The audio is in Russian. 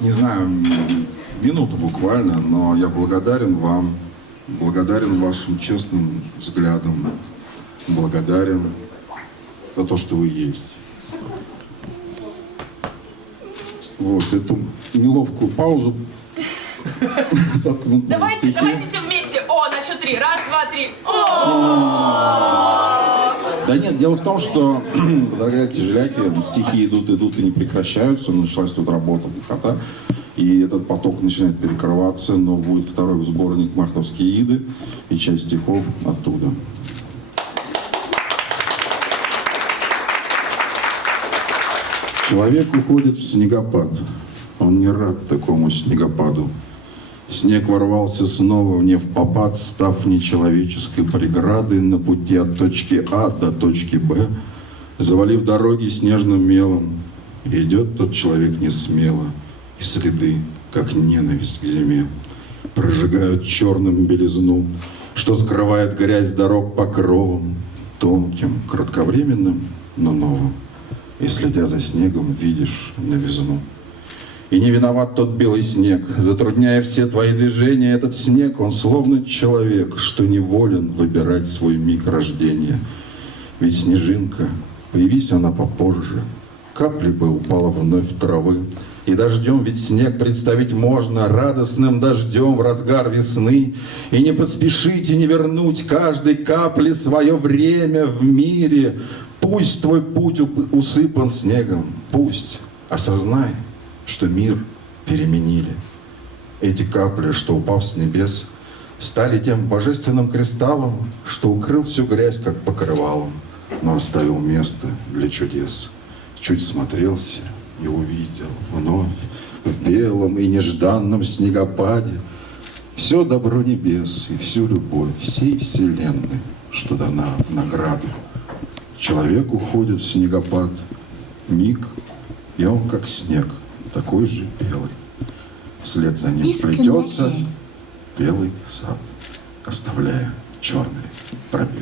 не знаю, минуту буквально, но я благодарен вам, благодарен вашим честным взглядам, благодарен за то, что вы есть. Вот эту неловкую паузу заткнуть. Давайте все вместе. О, на счет 3. Раз, два, три. Да нет, дело в том, что, дорогие тяжеляки, стихи идут и не прекращаются. Началась тут работа Бухота, и этот поток начинает перекрываться, но будет второй сборник «Мартовские иды» и часть стихов оттуда. Человек уходит в снегопад. Он не рад такому снегопаду. Снег ворвался снова в невпопад, став нечеловеческой преградой на пути от точки А до точки Б, завалив дороги снежным мелом. И идет тот человек не смело, и следы, как ненависть к зиме, прожигают черным белизну, что скрывает грязь дорог покровом, тонким, кратковременным, но новым. И, следя за снегом, видишь новизну. И не виноват тот белый снег, затрудняя все твои движения. Этот снег, он словно человек, что неволен выбирать свой миг рождения. Ведь снежинка, появись она попозже, капли бы упала вновь в травы. И дождем, ведь снег представить можно, радостным дождем в разгар весны. И не поспешить, и не вернуть каждой капле свое время в мире. Пусть твой путь усыпан снегом, пусть, осознай, что мир переменили. Эти капли, что, упав с небес, стали тем божественным кристаллом, что укрыл всю грязь, как покрывалом, но оставил место для чудес. Чуть смотрелся и увидел вновь в белом и нежданном снегопаде все добро небес и всю любовь всей вселенной, что дана в награду. Человек уходит в снегопад, миг, и он как снег, такой же белый. Вслед за ним плетется белый сад, оставляя черные пробелы.